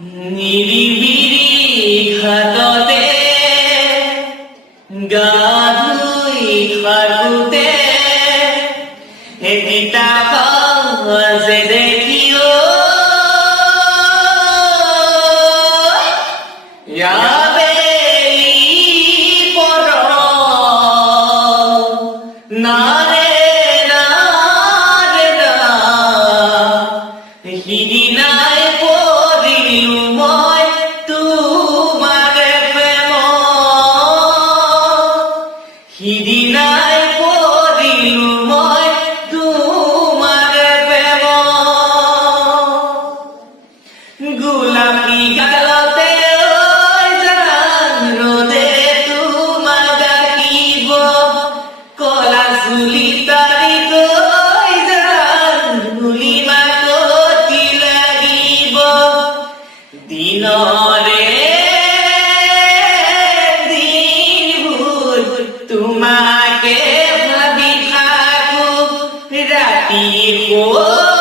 নিৰিবিৰি ঘাটতে গা ধুই থাকোঁতে এদিটা সাজে দেখি সিদিনাই পৰিলো মই তোমাৰে প্ৰেমত সিদিনাই পৰিলো মই তোমাৰে প্ৰেমত গোলাপী গালতে জান ৰ'দে তোমাক ডাকিব কলা চুলি তাৰি গৈ জান ধূলি মাকতি লাগিব দিনৰে দিনবোৰ তোমাকে ভাবি থাকো ৰাতিপুৱা